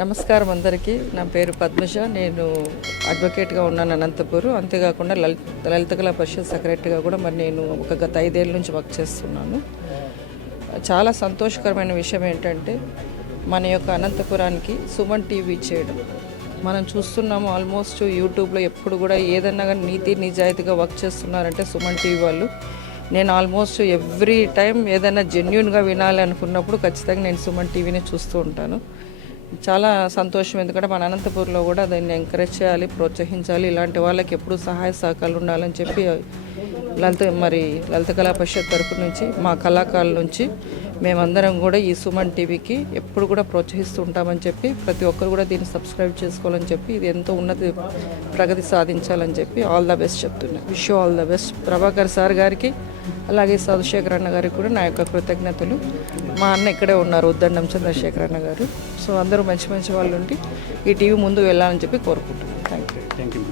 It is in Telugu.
నమస్కారం అందరికీ. నా పేరు పద్మజ. నేను అడ్వకేట్గా ఉన్నాను అనంతపురం. అంతేకాకుండా లలిత కళా పరిషత్ సెక్రటరీగా కూడా నేను గత 5 ఏళ్ళ నుంచి వర్క్ చేస్తున్నాను. చాలా సంతోషకరమైన విషయం ఏంటంటే మన యొక్క అనంతపురానికి సుమన్ టీవీ చేయడం. మనం చూస్తున్నాము ఆల్మోస్ట్ యూట్యూబ్లో ఎప్పుడు కూడా ఏదన్నా కానీ నీతి నిజాయితీగా వర్క్ చేస్తున్నారంటే సుమన్ టీవీ వాళ్ళు. నేను ఆల్మోస్ట్ ఎవ్రీ టైం ఏదైనా జెన్యున్గా వినాలి అనుకున్నప్పుడు ఖచ్చితంగా నేను సుమన్ టీవీని చూస్తూ ఉంటాను. చాలా సంతోషం, ఎందుకంటే మన అనంతపూర్లో కూడా దాన్ని ఎంకరేజ్ చేయాలి, ప్రోత్సహించాలి. ఇలాంటి వాళ్ళకి ఎప్పుడు సహాయ సహకారాలు ఉండాలని చెప్పి లలిత కళా పరిషత్ తరపు నుంచి మా కళాకారుల నుంచి మేమందరం కూడా ఈ సుమన్ టీవీకి ఎప్పుడు కూడా ప్రోత్సహిస్తూ ఉంటామని చెప్పి ప్రతి ఒక్కరు కూడా దీన్ని సబ్స్క్రైబ్ చేసుకోవాలని చెప్పి ఇది ఎంతో ఉన్నత ప్రగతి సాధించాలని చెప్పి ఆల్ ద బెస్ట్ చెప్తున్నా. Wish all the best. Prabhakar sir గారికి అలాగే చంద్రశేఖర్ అన్న గారికి కూడా నా యొక్క కృతజ్ఞతలు. మా అన్న ఇక్కడే ఉన్నారు, ఉద్దండం చంద్రశేఖర్ అన్న గారు. సో అందరూ మంచి మంచి వాళ్ళు ఉండి ఈ టీవీ ముందు వెళ్ళాలని చెప్పి కోరుకుంటున్నాను. Thank you.